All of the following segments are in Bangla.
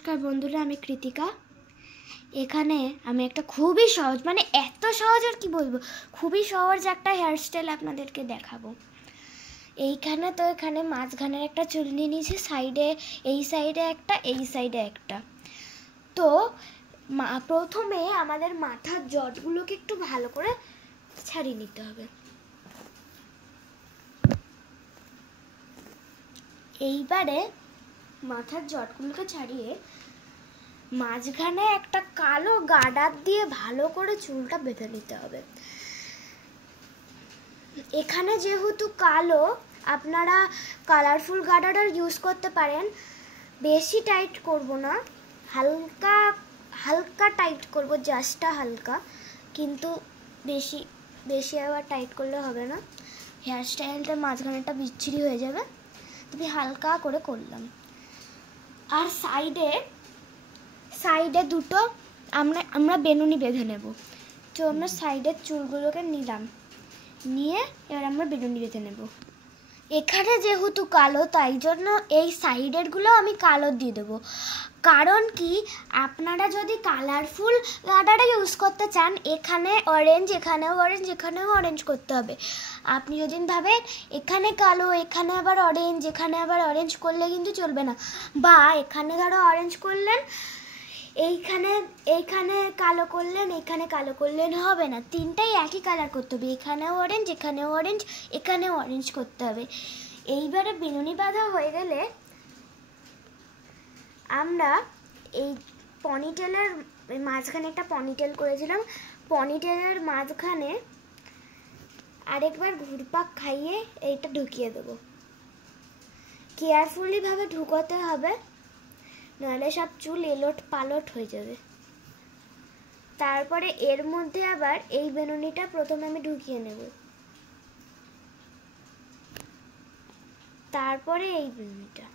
নমস্কার বন্ধুরা, আমি কৃতিকা। এখানে আমি একটা খুবই সহজ, মানে এত সহজ আর কি বলবো, খুবই সহজ একটা হেয়ারস্টাইল আপনাদেরকে দেখাবো। এইখানে তো এখানে মাঝখানের একটা চুল নিয়ে নিয়েছি, সাইডে এই সাইডে একটা, এই সাইডে একটা। তো প্রথমে আমাদের মাথার জটগুলোকে একটু ভালো করে ছাড়িয়ে নিতে হবে। এইবারে মাথার জটগুলোকে ছাড়িয়ে মাঝখানে একটা কালো গার্ডার দিয়ে ভালো করে চুলটা বেঁধে নিতে হবে। এখানে যেহেতু কালো, আপনারা কালারফুল গার্ডার ইউজ করতে পারেন। বেশি টাইট করব না, হালকা হালকা টাইট করব, জাস্টটা হালকা, কিন্তু বেশি বেশি আবার টাইট করলে হবে না, হেয়ার স্টাইলটার মাঝখানেটা বিচ্ছিরি হয়ে যাবে। তবে হালকা করে করলাম। আর সাইডে দুটো আমরা বেনুনি বেঁধে নেব। তো আমরা সাইডের চুলগুলোকে নিলাম, নিয়ে এবার আমরা বেনুনি বেঁধে নেব। এখানে যেহেতু কালো, তাই জন্য এই সাইডেরগুলো আমি কালো দিয়ে দেবো। কারণ কি, আপনারা যদি কালারফুল গার্ডার ইউজ করতে চান, এখানে অরেঞ্জ, এখানেও অরেঞ্জ, এখানেও অরেঞ্জ করতে হবে। আপনি যদি ভাবেন এখানে কালো, এখানে আবার অরেঞ্জ, এখানে আবার অরেঞ্জ করলে কিন্তু চলবে না। বা এখানে ধরো অরেঞ্জ করলেন, এইখানে কালো করলেন, এখানে কালো করলেন, হবে না। তিনটাই একই কালার করতে হবে, এখানেও অরেঞ্জ, এখানেও অরেঞ্জ, এখানেও অরেঞ্জ করতে হবে। এইবারে বেনুনি বাঁধা হয়ে গেলে আমরা এই পনিটেলের মাঝখানে একটা পনিটেল করেছিলাম, পনিটেলের মাঝখানে আরেকবার ঘুরপাক খাইয়ে এইটা ঢুকিয়ে দেবো। কেয়ারফুলি ভাবে ঢুকাতে হবে, নাহলে সব চুল এলোট পালট হয়ে যাবে। তারপরে এর মধ্যে আবার এই বেনুনিটা প্রথমে আমি ঢুকিয়ে নেব, তারপরে এই বেনুনিটা।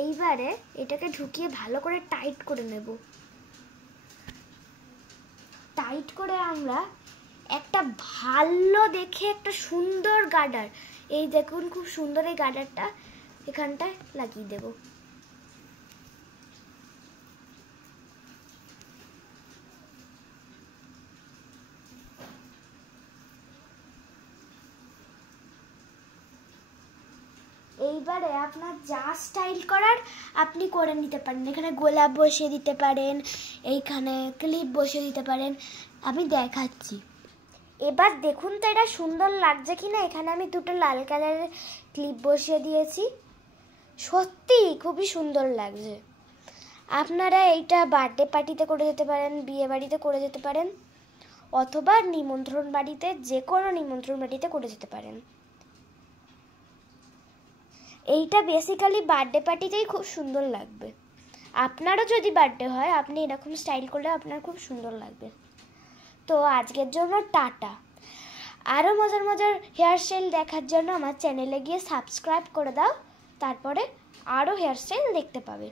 এইবারে এটাকে ঢুকিয়ে ভালো করে টাইট করে নেব। টাইট করে আমরা একটা ভালো দেখে একটা সুন্দর গার্ডার, এই দেখুন খুব সুন্দর এই গার্ডারটা এখানটায় লাগিয়ে দেব। এইবারে আপনার যা স্টাইল করার আপনি করে নিতে পারেন। এখানে গোলাপ বসিয়ে দিতে পারেন, এইখানে ক্লিপ বসিয়ে দিতে পারেন, আমি দেখাচ্ছি। এবার দেখুন তো এটা সুন্দর লাগছে কিনা। এখানে আমি দুটো লাল কালারের ক্লিপ বসিয়ে দিয়েছি, সত্যি খুবই সুন্দর লাগছে। আপনারা এইটা বার্থডে পার্টিতে করে যেতে পারেন, বিয়ে বাড়িতে করে যেতে পারেন, অথবা নিমন্ত্রণ বাড়িতে, যে কোনো নিমন্ত্রণ বাড়িতে করে যেতে পারেন। এইটা বেসিক্যালি বার্থডে পার্টিতেই খুব সুন্দর লাগবে। আপনারও যদি বার্থডে হয়, আপনি এরকম স্টাইল করলে আপনার খুব সুন্দর লাগবে। তো আজকের জন্য টাটা। আরও মজার মজার হেয়ারস্টাইল দেখার জন্য আমার চ্যানেলে গিয়ে সাবস্ক্রাইব করে দাও, তারপরে আরও হেয়ারস্টাইল দেখতে পাবে।